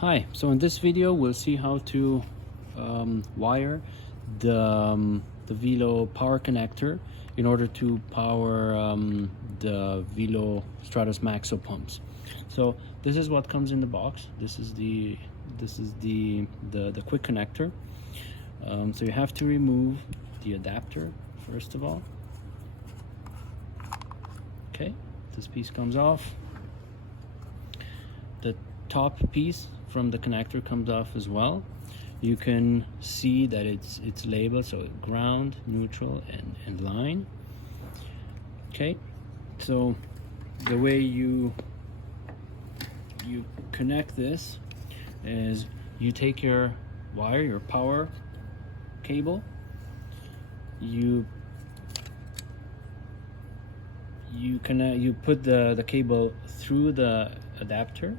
Hi, so in this video we'll see how to wire the Velo power connector in order to power the Velo Stratos Maxo pumps. So this is what comes in the box. This is the quick connector. So you have to remove the adapter first of all. Okay, this piece comes off. The top piece from the connector comes off as well. You can see that it's labeled, so ground, neutral, and line. Okay, so the way you connect this is you take your wire, your power cable, you put the cable through the adapter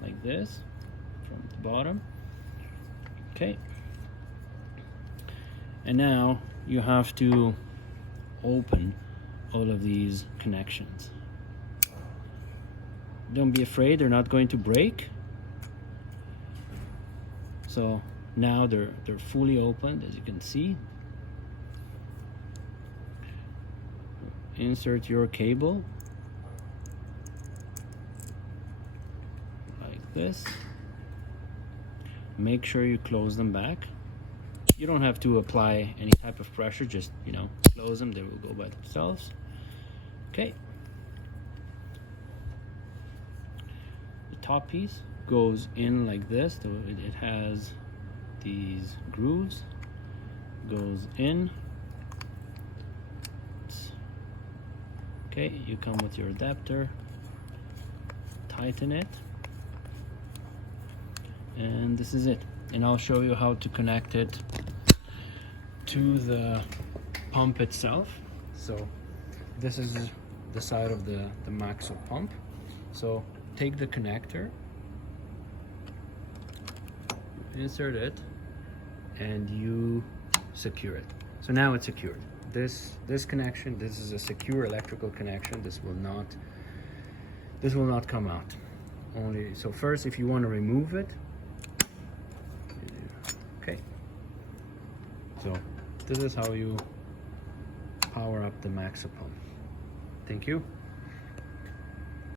like this from the bottom. Okay, and now you have to open all of these connections. Don't be afraid, they're not going to break. So now they're fully opened, as you can see. Insert your cable like this. Make sure you close them back. You don't have to apply any type of pressure, just close them, they will go by themselves. Okay, the top piece goes in like this, so it has these grooves, goes in. Okay, you come with your adapter, tighten it, and this is it. And I'll show you how to connect it to the pump itself. So this is the side of the Maxo pump. So take the connector, insert it, and you secure it. So now it's secured. This connection, this is a secure electrical connection. This will not come out. Only so first, if you want to remove it, okay. So this is how you power up the Maxo pump. Thank you.